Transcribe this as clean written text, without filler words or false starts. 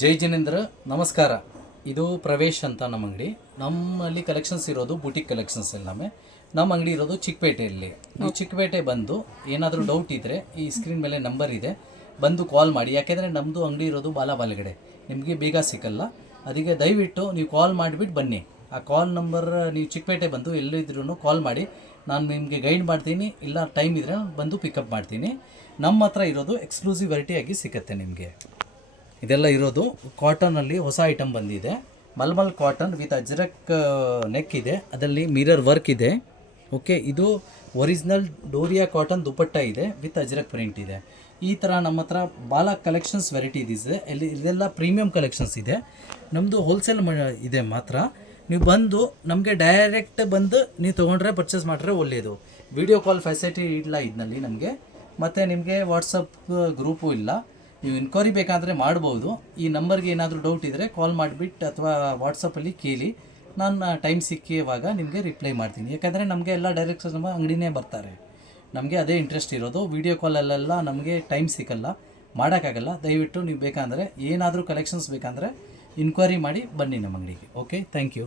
ಜೈ ಜಿನೇಂದ್ರ, ನಮಸ್ಕಾರ. ಇದು ಪ್ರವೇಶ್ ಅಂತ ನಮ್ಮ ಅಂಗಡಿ. ನಮ್ಮಲ್ಲಿ ಕಲೆಕ್ಷನ್ಸ್ ಇರೋದು ಬುಟಿಕ್ ಕಲೆಕ್ಷನ್ಸ್ ಎಲ್ಲಾಮೆ. ನಮ್ಮ ಅಂಗಡಿ ಇರೋದು ಚಿಕ್ಕಪೇಟೆಯಲ್ಲಿ. ನೀವು ಚಿಕ್ಕಪೇಟೆ ಬಂದು ಏನಾದರೂ ಡೌಟ್ ಇದ್ದರೆ ಈ ಸ್ಕ್ರೀನ್ ಮೇಲೆ ನಂಬರ್ ಇದೆ, ಬಂದು ಕಾಲ್ ಮಾಡಿ. ಯಾಕೆಂದರೆ ನಮ್ಮದು ಅಂಗಡಿ ಇರೋದು ಬಾಲಗಡೆ, ನಿಮಗೆ ಬೇಗ ಸಿಕ್ಕಲ್ಲ. ಅದಕ್ಕೆ ದಯವಿಟ್ಟು ನೀವು ಕಾಲ್ ಮಾಡಿಬಿಟ್ಟು ಬನ್ನಿ. ಆ ಕಾಲ್ ನಂಬರ್ ನೀವು ಚಿಕ್ಕಪೇಟೆ ಬಂದು ಎಲ್ಲಿದ್ರೂ ಕಾಲ್ ಮಾಡಿ, ನಾನು ನಿಮಗೆ ಗೈಡ್ ಮಾಡ್ತೀನಿ. ಇಲ್ಲ ಟೈಮ್ ಇದ್ದರೆ ಬಂದು ಪಿಕಪ್ ಮಾಡ್ತೀನಿ. ನಮ್ಮ ಹತ್ರ ಇರೋದು ಎಕ್ಸ್ಕ್ಲೂಸಿವ್ ವೆರೈಟಿಯಾಗಿ ಸಿಗುತ್ತೆ ನಿಮಗೆ. ಇದೆಲ್ಲ ಇರೋದು ಕಾಟನಲ್ಲಿ ಹೊಸ ಐಟಮ್ ಬಂದಿದೆ. Mulmul cotton with Ajrakh neck ಇದೆ, ಅದರಲ್ಲಿ ಮಿರರ್ ವರ್ಕ್ ಇದೆ. ಓಕೆ, ಇದು ಒರಿಜಿನಲ್ ಡೋರಿಯಾ ಕಾಟನ್ ದುಪಟ್ಟ ಇದೆ ವಿತ್ ಅಜ್ರಕ್ ಪ್ರಿಂಟ್ ಇದೆ. ಈ ಥರ ನಮ್ಮ ಹತ್ರ ಭಾಳ ಕಲೆಕ್ಷನ್ಸ್ ವೆರೈಟಿ ಇದೆ. ಇದೆಲ್ಲ ಪ್ರೀಮಿಯಂ ಕಲೆಕ್ಷನ್ಸ್ ಇದೆ. ನಮ್ಮದು ಹೋಲ್ಸೇಲ್ ಇದೆ ಮಾತ್ರ. ನೀವು ಬಂದು ನಮಗೆ ಡೈರೆಕ್ಟ್ ಬಂದು ನೀವು ತೊಗೊಂಡ್ರೆ ಪರ್ಚೇಸ್ ಮಾಡಿದ್ರೆ ಒಳ್ಳೆಯದು. ವಿಡಿಯೋ ಕಾಲ್ ಫೆಸಿಲಿಟಿ ಇಲ್ಲ ಇದರಲ್ಲಿ ನಮಗೆ. ಮತ್ತು ನಿಮಗೆ ವಾಟ್ಸಪ್ ಗ್ರೂಪು ಇಲ್ಲ. ನೀವು ಇನ್ಕ್ವೈರಿ ಬೇಕಾದರೆ ಮಾಡ್ಬೋದು. ಈ ನಂಬರ್ಗೆ ಏನಾದರೂ ಡೌಟ್ ಇದ್ದರೆ ಕಾಲ್ ಮಾಡಿಬಿಟ್ಟು ಅಥವಾ ವಾಟ್ಸಪ್ಪಲ್ಲಿ ಕೇಳಿ. ನಾನು ಟೈಮ್ ಸಿಕ್ಕಿವಾಗ ನಿಮಗೆ ರಿಪ್ಲೈ ಮಾಡ್ತೀನಿ. ಯಾಕಂದರೆ ನಮಗೆ ಎಲ್ಲ ಡೈರೆಕ್ಟ್ ನಮ್ಮ ಅಂಗಡಿನೇ ಬರ್ತಾರೆ. ನಮಗೆ ಅದೇ ಇಂಟ್ರೆಸ್ಟ್ ಇರೋದು. ವೀಡಿಯೋ ಕಾಲಲ್ಲೆಲ್ಲ ನಮಗೆ ಟೈಮ್ ಸಿಕ್ಕಲ್ಲ, ಮಾಡೋಕ್ಕಾಗಲ್ಲ. ದಯವಿಟ್ಟು ನೀವು ಬೇಕಂದರೆ ಏನಾದರೂ ಕಲೆಕ್ಷನ್ಸ್ ಬೇಕಂದರೆ ಇನ್ಕ್ವೈರಿ ಮಾಡಿ ಬನ್ನಿ ನಮ್ಮ ಅಂಗಡಿಗೆ. Okay, thank you.